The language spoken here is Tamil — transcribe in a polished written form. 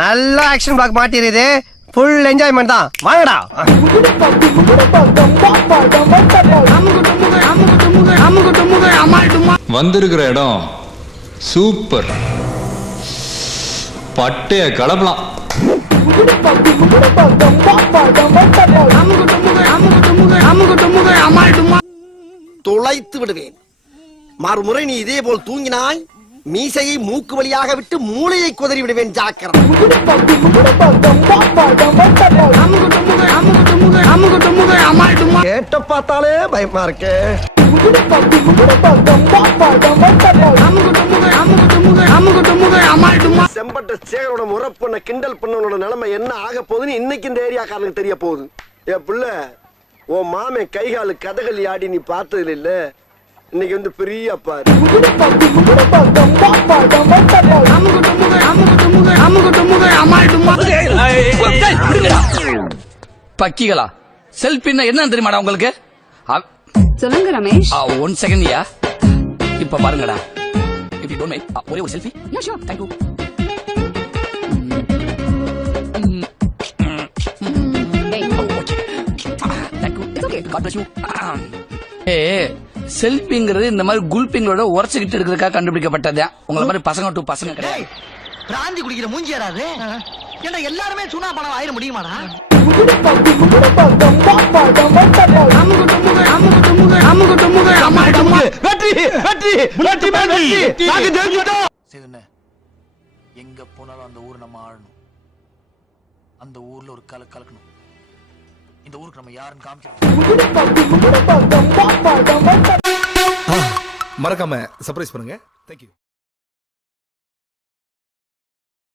நல்ல ஆக்ஷன் பிளாக் மாட்டிருது. ஃபுல் என்ஜாய்மெண்ட் தான். வாங்கடா. வந்திருக்கிற இடம் சூப்பர். பட்டைய கலப்பலாம். துளைத்து விடுவேன். மறுமுறை நீ இதே போல் தூங்கினாய், மீசையை மூக்கு வழியாக விட்டு மூளையை குதறி விடுவேன். ஜாக்கிரதை. கேட்ட பார்த்தாலே பயமா இருக்கு. செம்பட்ட சேகரோட முறை பண்ண கிண்டல் பண்ணவனோட நிலைமை என்ன ஆக போகுதுன்னு இன்னைக்கு இந்த ஏரியாக்காரனுக்கு தெரிய போகுது. ஏ புள்ள, உன் மாமே கைகாலு கதகளி ஆடி நீ பார்த்தது இல்ல, இன்னைக்கு வந்து பெரிய பாரு. பக்கிகளா செல்ஃபின்னா என்ன தெரியுமாடா உங்களுக்கு? சொல்லுங்க ரமேஷ். 1 செகண்ட்யா. இப்ப பாருங்கடா. if you don't mind ஒரே ஒரு selfie. Yeah, sure. Thank you. Hey. Okay. Thank you. It's okay. God bless you. செல்ஃபிங்கிறது இந்த மாதிரி குல்பிங்களோட உரச்சுக்கிட்டு இருக்கிறதுக்காக கண்டுபிடிக்கப்பட்டது. உங்களை மாதிரி பசங்க டு பசங்க கிடையாது. பிராந்தி குடிக்கிற மூஞ்சி யாராது? ஏன்னா எல்லாருமே சுனா பணம் ஆயிர முடியுமாடா? எங்க போனாலும் அந்த ஊரை நம்ம ஆளணும். அந்த ஊர்ல ஒரு கலக்கணும். இந்த ஊருக்கு நம்ம யாருன்னு காமிக்கணும். மறக்காம சர்ப்ரைஸ் பண்ணுங்க. தேங்க்யூ.